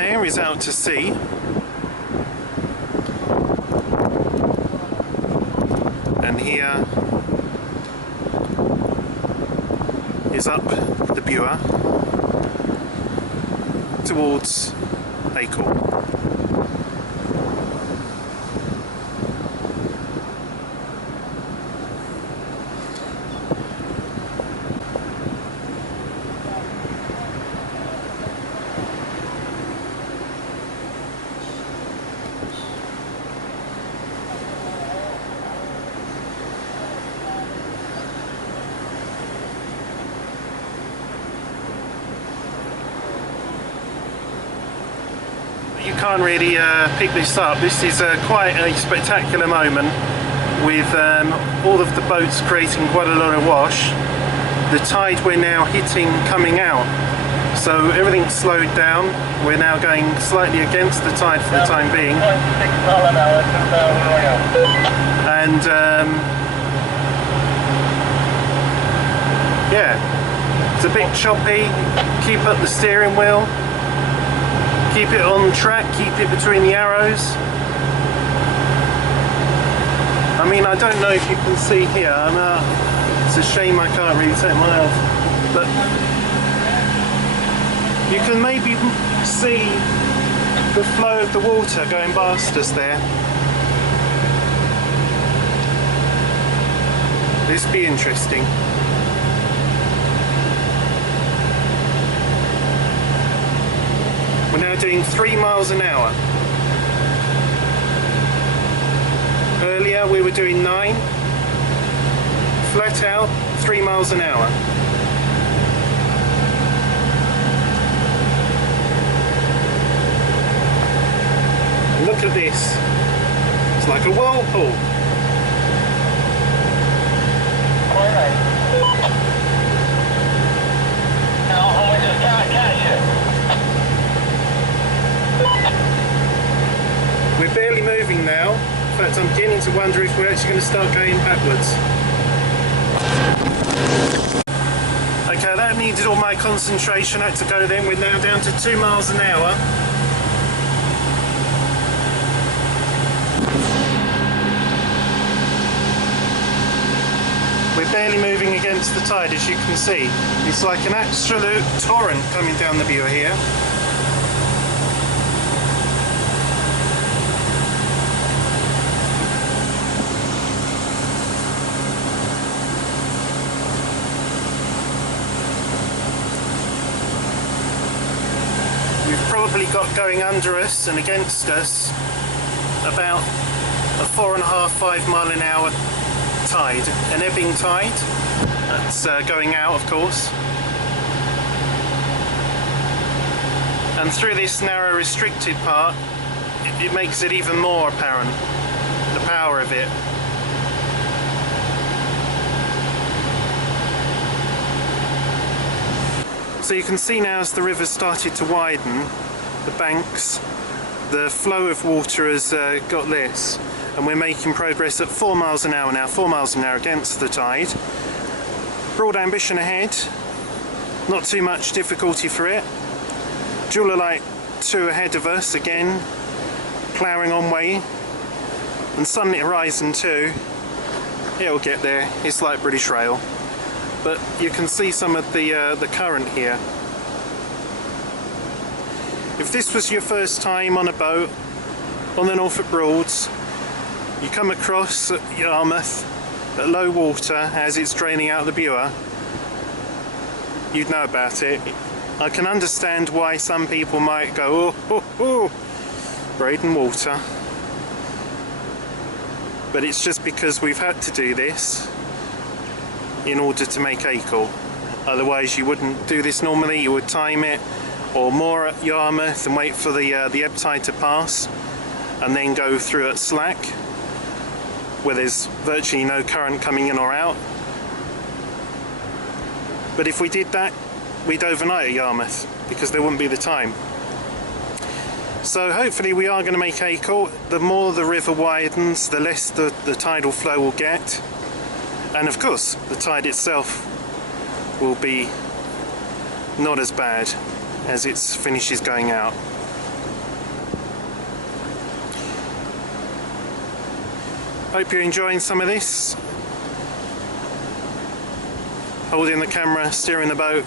there is out to sea. And here is up the Bure towards Acle. You can't really pick this up. This is quite a spectacular moment with all of the boats creating quite a lot of wash. The tide we're now hitting coming out, so everything's slowed down. We're now going slightly against the tide for the time being. And yeah, it's a bit choppy. Keep up the steering wheel. Keep it on track, keep it between the arrows. I mean, I don't know if you can see here, it's a shame I can't really take mine off, but you can maybe see the flow of the water going past us there. This will be interesting. We're now doing 3 miles an hour. Earlier we were doing 9. Flat out, 3 miles an hour. Look at this. It's like a whirlpool. No, we just can't catch it. We're barely moving now. In fact, I'm beginning to wonder if we're actually going to start going backwards. Okay, that needed all my concentration. I had to go then. We're now down to 2 miles an hour. We're barely moving against the tide, as you can see. It's like an absolute torrent coming down the Bure here. We've probably got going under us and against us about a 4.5–5 mile an hour tide, an ebbing tide. That's going out, of course. And through this narrow restricted part, it makes it even more apparent, the power of it. So you can see now as the river started to widen, the banks, the flow of water has got less, and we're making progress at 4 miles an hour now, 4 miles an hour against the tide. Broad ambition ahead, not too much difficulty for it. Jewel Light 2 ahead of us again, ploughing on way, and Sunlit Horizon 2, it'll get there, it's like British Rail. But you can see some of the current here. If this was your first time on a boat on the Norfolk Broads, you come across Yarmouth at low water as it's draining out the Bure, you'd know about it. I can understand why some people might go, oh, Braden water. But it's just because we've had to do this in order to make Acle. Otherwise you wouldn't do this normally. You would time it or moor at Yarmouth and wait for the ebb tide to pass and then go through at slack where there's virtually no current coming in or out. But if we did that, we'd overnight at Yarmouth because there wouldn't be the time. So hopefully we are going to make Acle. The more the river widens, the less the tidal flow will get. And of course, the tide itself will be not as bad as it finishes going out. Hope you're enjoying some of this. Holding the camera, steering the boat.